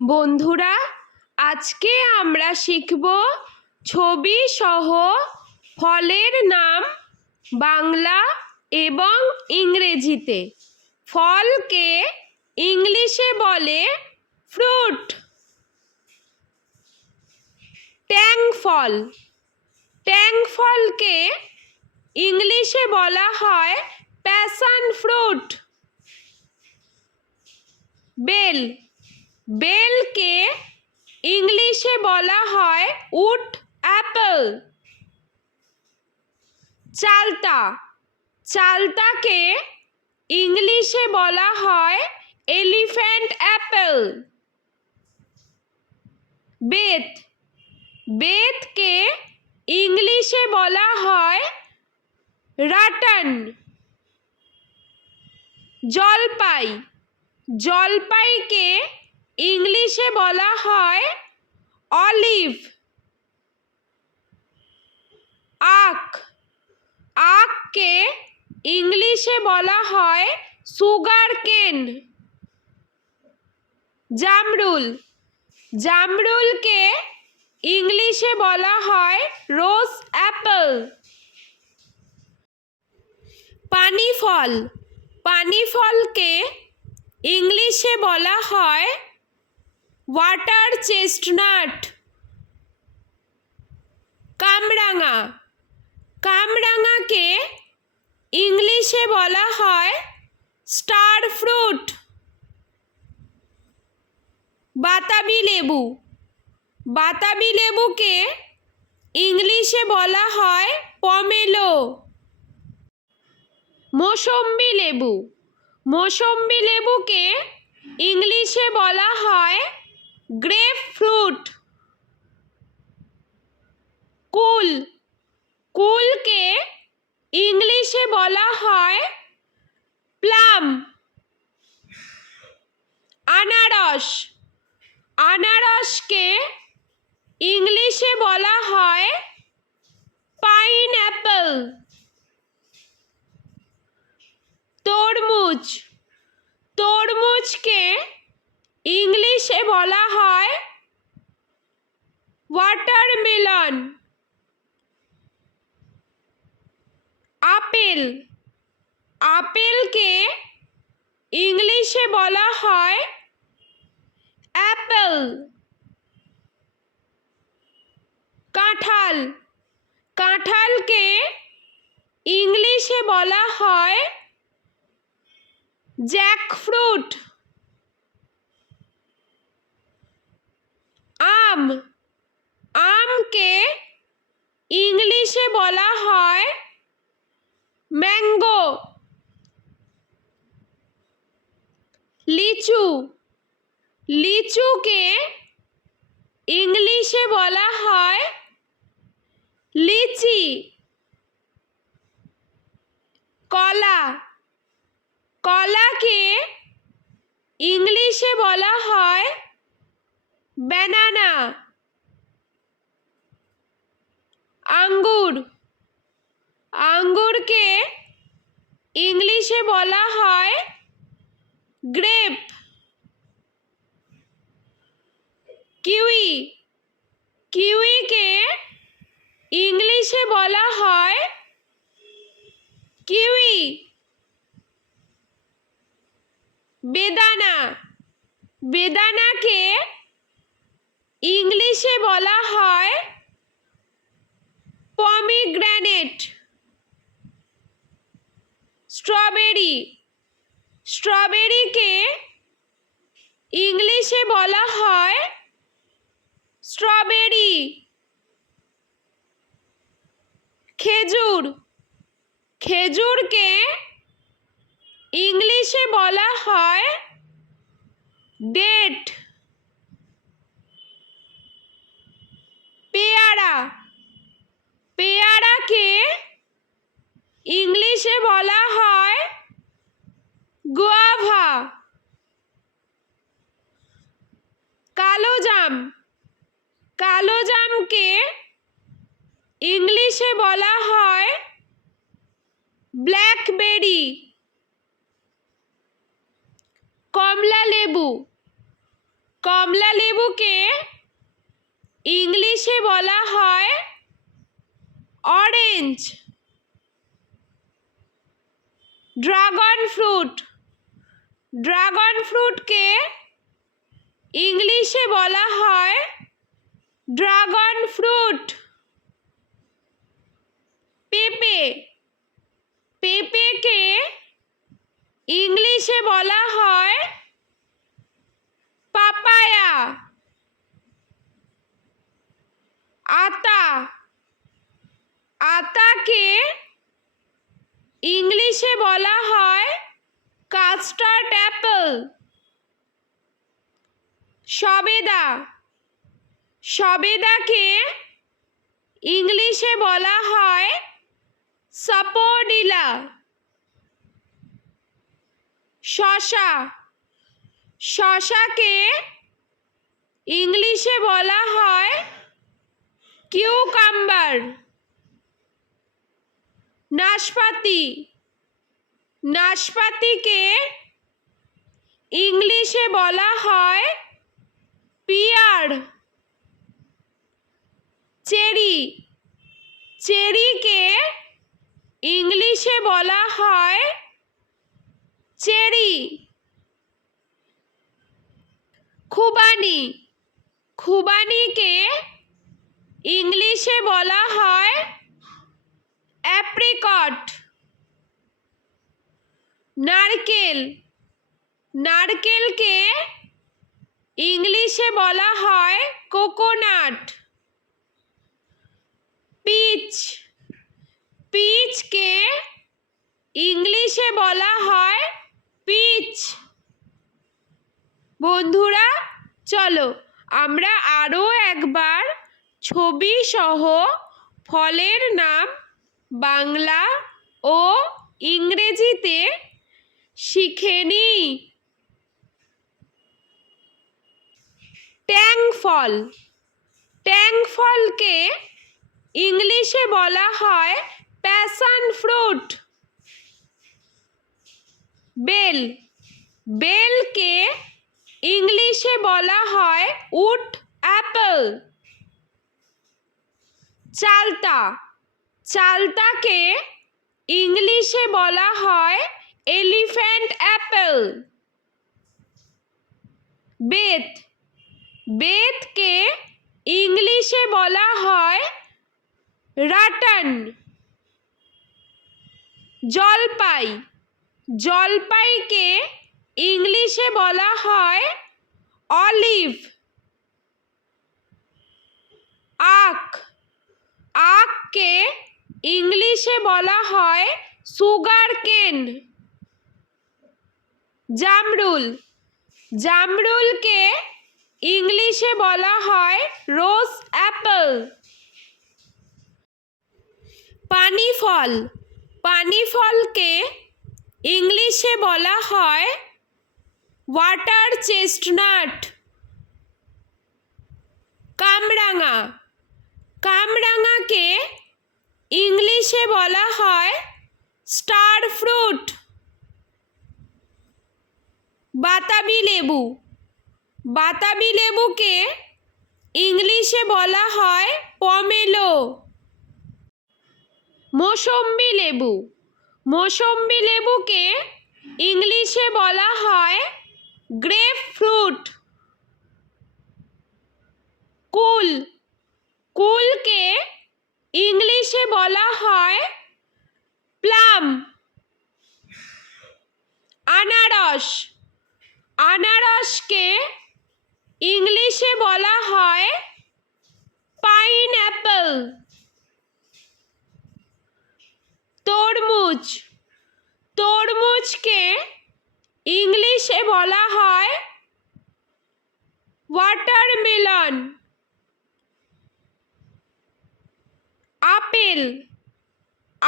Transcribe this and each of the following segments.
বন্ধুরা, আজকে আমরা শিখব ছবি সহ ফলের নাম বাংলা এবং ইংরেজিতে। ফলকে ইংলিশে বলে ফ্রুট। ট্যাং ফল, ট্যাং ফলকে ইংলিশে বলা হয় প্যাশন ফ্রুট। বেল, বেলকে ইংলিশে বলা হয় উড অ্যাপল। চালতা, চালতাকে ইংলিশে বলা হয় এলিফ্যান্ট অ্যাপল। বেত, বেতকে ইংলিশে বলা হয় রাটান। জলপাই, জলপাইকে ইংলিশে বলা হয় অলিভ। আখ, আখকে ইংলিশে বলা হয় সুগার কেন। জামরুল, জামরুলকে ইংলিশে বলা হয় রোজ অ্যাপল। পানি ফল, পানি ফলকে ইংলিশে বলা হয় ওয়াটার চেস্টনাট। কামরাঙা, কামরাঙাকে ইংলিশে বলা হয় স্টার ফ্রুট। বাতাবি লেবু, বাতাবি লেবুকে ইংলিশে বলা হয় পমেলো। মৌসম্বি লেবু, মৌসম্বি লেবুকে ইংলিশে বলা হয় গ্রেপ ফ্রুট। কুল, কুলকে ইংলিশে বলা হয় প্লাম। আনারস, আনারসকে ইংলিশে বলা হয় পাইনঅ্যাপল। তরমুজ, তরমুজকে ইংলিশে বলা হয় ওয়াটারমেলন। আপেল, আপেলকে ইংলিশে বলা হয় অ্যাপল। কাঁঠাল, কাঁঠালকে ইংলিশে বলা হয় জ্যাকফ্রুট। আম, আমকে ইংলিশে বলা হয় ম্যাঙ্গো। লিচু, লিচুকে ইংলিশে বলা হয় লিচি। কলা, কলাকে ইংলিশে বলা হয় ব্যানানা। আঙ্গুর, আঙ্গুরকে ইংলিশে বলা হয় গ্রেপ। কিউই, কিউইকে ইংলিশে বলা হয় কিউই। বেদানা, বেদানাকে ইংলিশে বলা হয় পমিগ্রেনেট। স্ট্রবেরি, স্ট্রবেরিকে ইংলিশে বলা হয় স্ট্রবেরি। খেজুর, খেজুরকে ইংলিশে বলা হয় ডেট। পেয়ারা, পেয়ারাকে ইংলিশে বলা হয় গুয়াভা। কালোজাম, কালোজামকে ইংলিশে বলা হয় কমলা লেবুকে ইংলিশে বলা হয় অরেঞ্জ। ড্রাগন ফ্রুটকে ইংলিশে বলা হয় ড্রাগন ফ্রুট। পেঁপেকে ইংলিশে বলা হয় পাপায়া। আতাকে ইংলিশে বলা হয় কাস্টার্ড অ্যাপেল। সবেদাকে ইংলিশে বলা হয় সাপোডিলা। শসাকে ইংলিশে বলা হয় কিউকাম্বার। নাশপাতিকে ইংলিশে বলা হয় পিয়ার। চেরিকে ইংলিশে বলা হয় চেরি। খুবানিকে ইংলিশে বলা হয় অ্যাপ্রিকট। নারকেলকে ইংলিশে বলা হয় কোকোনাট। পিচকে ইংলিশে বলা হয় পিচ। বন্ধুরা, চলো আমরা আরও একবার ছবি সহ ফলের নাম বাংলা ও ইংরেজিতে শিখে নিই। ট্যাং ফলকে ইংলিশে বলা হয় প্যাশন ফ্রুট। বেলকে ইংলিশে বলা হয় উড অ্যাপেল। চালতাকে ইংলিশে বলা হয় এলিফ্যান্ট অ্যাপেল। বেতকে ইংলিশে বলা হয় রাটান। জলপাইকে ইংলিশে বলা হয় অলিভ। আখকে ইংলিশে বলা হয় সুগার কেন। জামরুলকে ইংলিশে বলা হয় রোজ অ্যাপেল। পানিফলকে ইংলিশে বলা হয় ওয়াটার চেস্টনাট। কামরাঙাকে ইংলিশে বলা হয় স্টার ফ্রুট। বাতাবি লেবুকে ইংলিশে বলা হয় পমেলো। মৌসম্বি লেবুকে ইংলিশে বলা হয় গ্রেপ ফ্রুট। কুলকে ইংলিশে বলা হয় প্লাম। আনারসকে ইংলিশে বলা হয় পাইনঅ্যাপেল। তরমুজকে ইংলিশে বলা হয় ওয়াটারমেলন।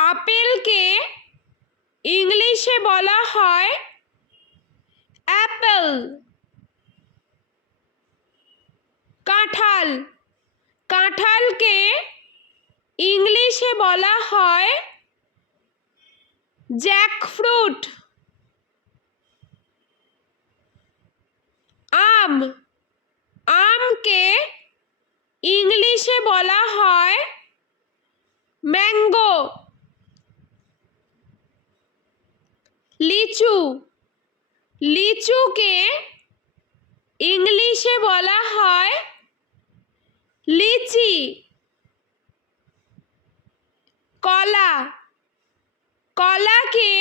আপেলকে ইংলিশে বলা হয় অ্যাপেল। কাঁঠালকে ইংলিশে বলা হয় জ্যাকফ্রুট। আঙুরকে ইংলিশে বলা হয় ম্যাঙ্গো। লিচু, লিচুকে ইংলিশে বলা হয় লিচি। কলা, কলাকে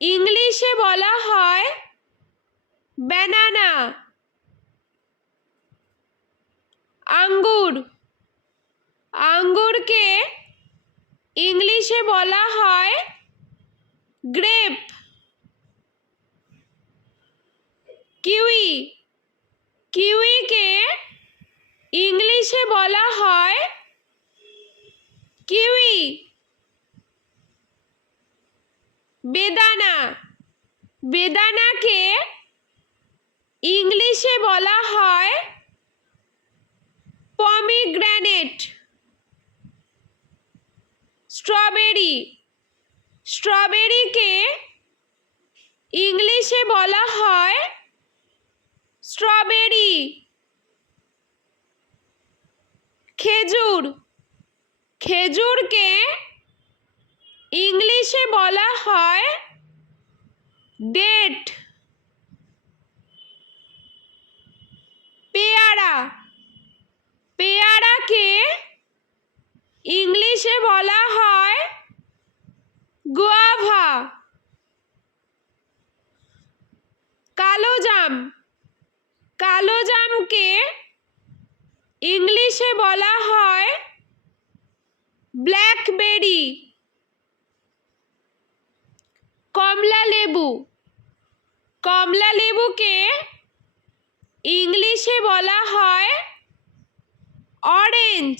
ইংলিশে বলা হয় ব্যানানা। আঙ্গুর, আঙ্গুরকে ইংলিশে বলা হয় গ্রেপ। কিউই, কিউইকে ইংলিশে বলা হয় কিউই। বেদানা, বেদানাকে ইংলিশে বলা হয় পমিগ্রেনেট। স্ট্রবেরি, স্ট্রবেরিকে ইংলিশে বলা হয় স্ট্রবেরি। খেজুর, খেজুরকে ইংলিশে বলা হয় ডেট। পেয়ারা, পেয়ারাকে ইংলিশে বলা হয় গুয়াভা। কালোজাম, কালোজামকে ইংলিশে বলা হয় ব্ল্যাকবেরি। কমলা লেবু, কমলা লেবুকে ইংলিশে বলা হয় অরেঞ্জ।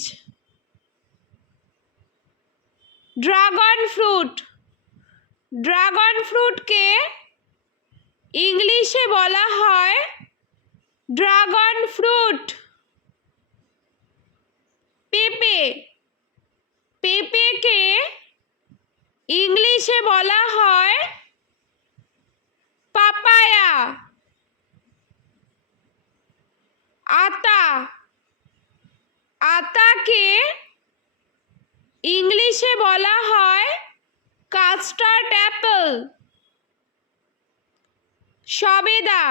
ড্রাগন ফ্রুট, ড্রাগন ফ্রুটকে ইংলিশে বলা হয় ড্রাগন ফ্রুট। পেঁপে, পেঁপেকে ইংলিশে বলা হয় পাপায়া। আতা, আতাকে ইংলিশে বলা হয় কাস্টার্ড অ্যাপেল। সবেদা,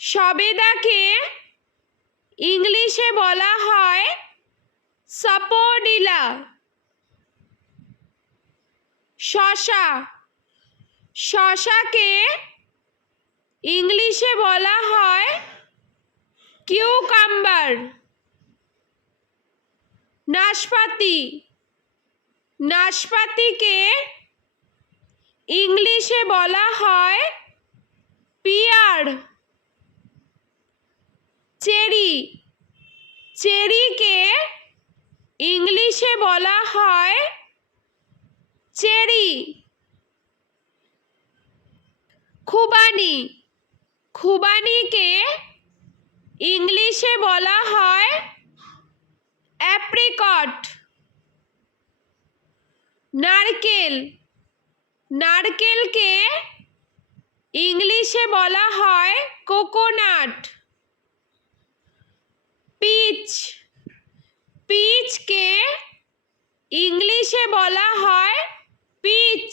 সবেদাকে ইংলিশে বলা হয় সাপোডিলা। শসা, শসাকে ইংলিশে বলা হয় কিউকাম্বার। নাশপাতি, নাশপাতিকে ইংলিশে বলা হয় পিয়ার। চেরি, চেরিকে ইংলিশে বলা হয় চেরি। খুবানি, খুবানিকে ইংলিশে বলা হয় অ্যাপ্রিকট। নারকেল, নারকেলকে ইংলিশে বলা হয় কোকোনাট। পিচ, পিচকে ইংলিশে বলা হয় পিচ।